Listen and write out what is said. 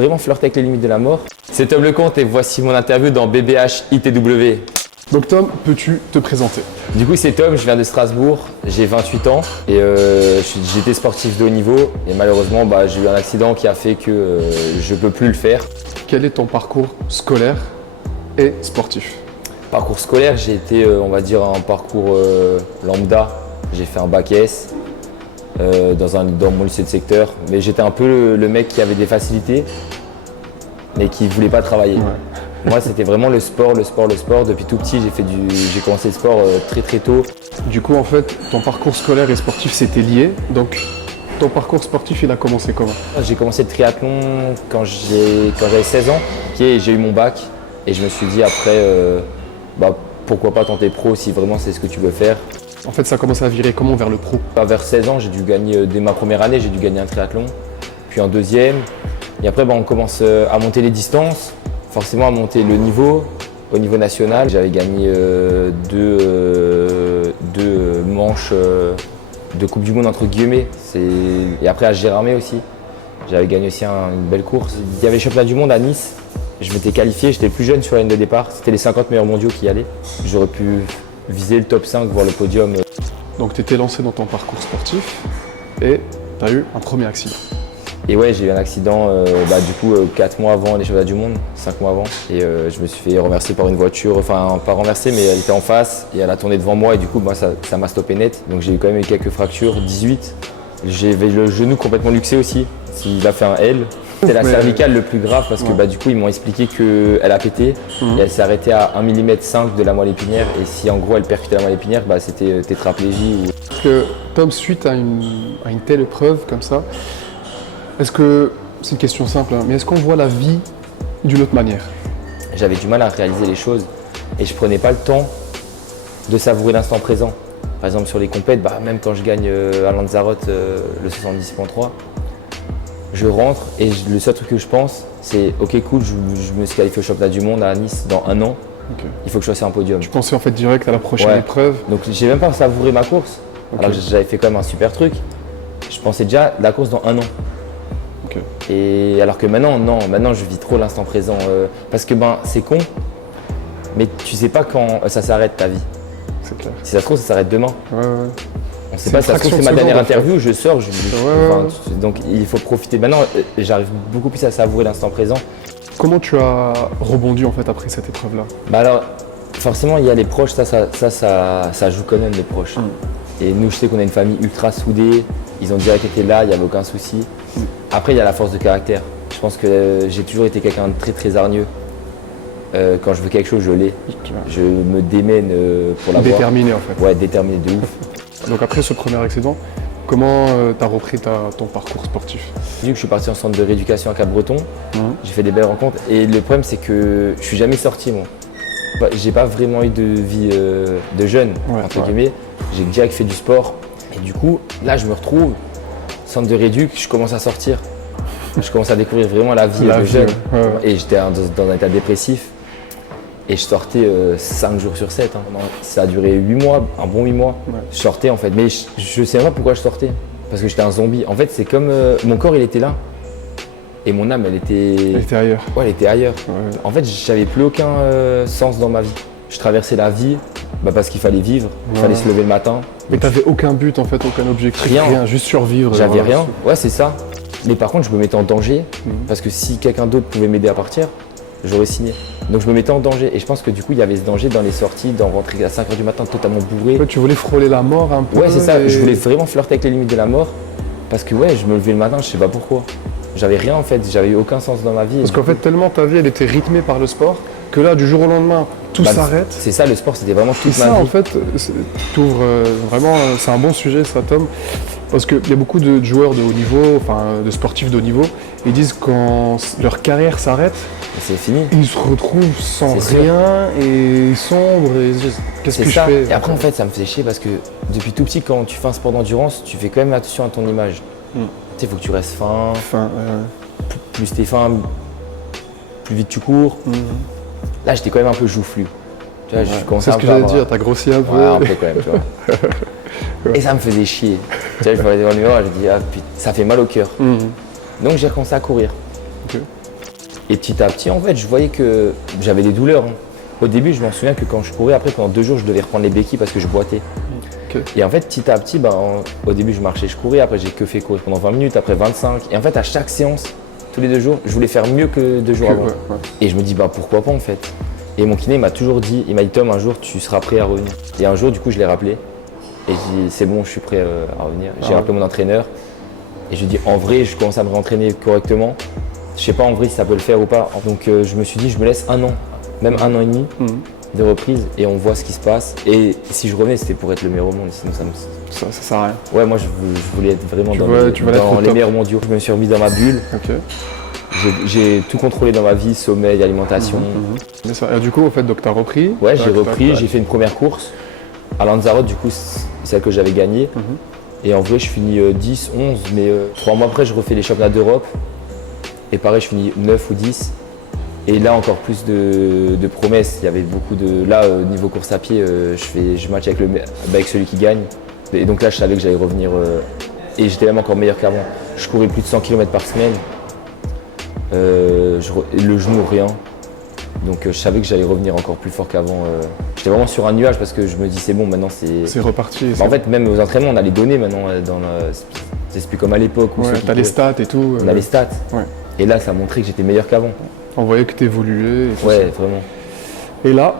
vraiment flirter avec les limites de la mort. C'est Tom Lecomte et voici mon interview dans BBH ITW. Donc Tom, peux-tu te présenter? Du coup, c'est Tom, je viens de Strasbourg, j'ai 28 ans et j'étais sportif de haut niveau et malheureusement j'ai eu un accident qui a fait que je ne peux plus le faire. Quel est ton parcours scolaire et sportif? Parcours scolaire, j'ai été, on va dire, un parcours lambda. J'ai fait un bac S dans mon lycée de secteur, mais j'étais un peu le mec qui avait des facilités mais qui ne voulait pas travailler. Ouais. Moi, c'était vraiment le sport. Depuis tout petit, j'ai commencé le sport très tôt. Du coup, en fait, ton parcours scolaire et sportif, c'était lié. Donc, ton parcours sportif, il a commencé comment? J'ai commencé le triathlon quand j'avais 16 ans. J'ai eu mon bac et je me suis dit après, pourquoi pas tenter pro si vraiment c'est ce que tu veux faire. En fait, ça a commencé à virer comment vers le pro? Vers 16 ans, j'ai dû gagner, dès ma première année, j'ai dû gagner un triathlon, puis un deuxième. Et après, on commence à monter les distances. Forcément à monter le niveau au niveau national. J'avais gagné deux manches de Coupe du Monde entre guillemets. Et après à Gérardmer aussi, j'avais gagné aussi une belle course. Il y avait les championnats du monde à Nice. Je m'étais qualifié, j'étais le plus jeune sur la ligne de départ. C'était les 50 meilleurs mondiaux qui y allaient. J'aurais pu viser le top 5, voir le podium. Donc tu étais lancé dans ton parcours sportif et tu as eu un premier accident. Et ouais, j'ai eu un accident 4 mois avant les championnats du monde, 5 mois avant. Et je me suis fait renverser par une voiture, enfin pas renverser mais elle était en face et elle a tourné devant moi et du coup ça m'a stoppé net. Donc j'ai eu quand même eu quelques fractures, 18. J'ai le genou complètement luxé aussi, il a fait un L. C'est la cervicale le plus grave parce que du coup ils m'ont expliqué qu'elle a pété et elle s'est arrêtée à 1,5 mm de la moelle épinière et si en gros elle percutait la moelle épinière, c'était tétraplégie. Parce que Tom, suite à une telle épreuve comme ça, est-ce que, c'est une question simple, mais est-ce qu'on voit la vie d'une autre manière? J'avais du mal à réaliser les choses et je prenais pas le temps de savourer l'instant présent. Par exemple sur les compètes, même quand je gagne à Lanzarote le 70.3, je rentre et le seul truc que je pense c'est ok cool, je me suis qualifié au championnat du monde à Nice dans un an, il faut que je sois sur un podium. Tu pensais en fait direct à la prochaine épreuve? Donc j'ai même pas savouré ma course, alors que j'avais fait quand même un super truc. Je pensais déjà la course dans un an. Et alors que maintenant je vis trop l'instant présent parce que c'est con, mais tu sais pas quand ça s'arrête ta vie. C'est clair. Si ça se trouve, ça s'arrête demain. On sait pas, si ça se trouve, c'est ma dernière interview, je sors, donc il faut profiter. Maintenant, j'arrive beaucoup plus à savourer l'instant présent. Comment tu as rebondi en fait après cette épreuve-là? Alors, forcément, il y a les proches, ça joue quand même les proches. Et nous, je sais qu'on a une famille ultra soudée, ils ont direct été là, il n'y avait aucun souci. Après, il y a la force de caractère. Je pense que j'ai toujours été quelqu'un de très hargneux. Quand je veux quelque chose, je l'ai. Je me démène pour l'avoir. Déterminé en fait. Ouais, déterminé de ouf. Donc après ce premier accident, comment tu as repris ton parcours sportif? Vu que je suis parti en centre de rééducation à Cap-Breton, j'ai fait des belles rencontres. Et le problème, c'est que je suis jamais sorti, moi. J'ai pas vraiment eu de vie de jeune, entre guillemets. J'ai direct fait du sport. Et du coup, là, je me retrouve, centre de rééduc, je commence à sortir. Je commence à découvrir vraiment la vie de jeune. Et j'étais dans un état dépressif. Et je sortais 5 jours sur 7. Ça a duré 8 mois, un bon 8 mois. Je sortais en fait. Mais je sais pas pourquoi je sortais. Parce que j'étais un zombie. En fait, c'est comme mon corps, il était là. Et mon âme, elle était ailleurs. Ouais, elle était ailleurs. En fait, j'avais plus aucun sens dans ma vie. Je traversais la vie parce qu'il fallait vivre, il fallait se lever le matin. Mais t'avais aucun but en fait, aucun objectif, rien, juste survivre. J'avais rien, ouais c'est ça. Mais par contre je me mettais en danger parce que si quelqu'un d'autre pouvait m'aider à partir, j'aurais signé. Donc je me mettais en danger et je pense que du coup il y avait ce danger dans les sorties, d'en rentrer à 5h du matin totalement bourré. Tu voulais frôler la mort un peu? Ouais c'est ça, je voulais vraiment flirter avec les limites de la mort parce que je me levais le matin, je sais pas pourquoi. J'avais rien en fait, j'avais eu aucun sens dans ma vie. Parce qu'en fait tellement ta vie elle était rythmée par le sport que là du jour au lendemain tout s'arrête. C'est ça, le sport c'était vraiment toute ma vie. Ça en fait, t'ouvres vraiment, c'est un bon sujet ça Tom, parce qu'il y a beaucoup de joueurs de haut niveau, enfin de sportifs de haut niveau, ils disent quand leur carrière s'arrête, c'est fini. Ils se retrouvent sans rien et ils sombrent et qu'est-ce que je fais? Et après en fait ça me fait chier parce que depuis tout petit quand tu fais un sport d'endurance, tu fais quand même attention à ton image. Tu sais, il faut que tu restes fin. Plus t'es fin, plus vite tu cours. Là, j'étais quand même un peu joufflu. C'est ce que j'allais dire, t'as grossi un peu. Ouais, un peu quand même, tu vois. Et ça me faisait chier. Tu vois, je me regardais dans le miroir et je dis, ah putain, ça fait mal au cœur. Donc j'ai recommencé à courir. Et petit à petit, en fait, je voyais que j'avais des douleurs. Hein. Au début, je m'en souviens que quand je courais, après pendant 2 jours, je devais reprendre les béquilles parce que je boitais. Ok. Et en fait, petit à petit, au début, je marchais, je courais. Après, j'ai que fait courir pendant 20 minutes, après 25. Et en fait, à chaque séance, tous les 2 jours, je voulais faire mieux que 2 jours avant. Ouais. Et je me dis, pourquoi pas en fait. Et mon kiné m'a toujours dit, il m'a dit, Tom, un jour, tu seras prêt à revenir. Et un jour, du coup, je l'ai rappelé. Et j'ai dit, c'est bon, je suis prêt à revenir. J'ai rappelé mon entraîneur. Et je lui ai dit, en vrai, je commence à me réentraîner correctement. Je sais pas en vrai si ça peut le faire ou pas. Donc, je me suis dit, je me laisse 1 an, même 1 an et demi de reprise et on voit ce qui se passe. Et si je revenais, c'était pour être le meilleur au monde. Sinon, Ça sert à rien. Ouais, moi, je voulais être vraiment dans les meilleurs mondiaux. Je me suis remis dans ma bulle. Ok. J'ai tout contrôlé dans ma vie, sommeil, alimentation. Mais ça, et du coup, en fait, donc tu as repris. Ouais, j'ai repris, j'ai fait une première course à Lanzarote, du coup, celle que j'avais gagnée. Et en vrai, je finis 10, 11, mais 3 mois après, je refais les championnats d'Europe. Et pareil, je finis 9 ou 10. Et là, encore plus de promesses. Il y avait beaucoup de. Là, niveau course à pied, je match avec celui qui gagne. Et donc là, je savais que j'allais revenir. Et j'étais même encore meilleur qu'avant. Je courais plus de 100 km par semaine. Le genou, rien. Donc je savais que j'allais revenir encore plus fort qu'avant. J'étais vraiment sur un nuage parce que je me dis c'est bon, maintenant c'est. C'est reparti. En fait, même aux entraînements, on a les données maintenant. C'est plus comme à l'époque. Ouais, t'as les stats et tout. On a les stats. Ouais. Et là, ça a montré que j'étais meilleur qu'avant. On voyait que t'évoluais. Ouais, vraiment. Et là,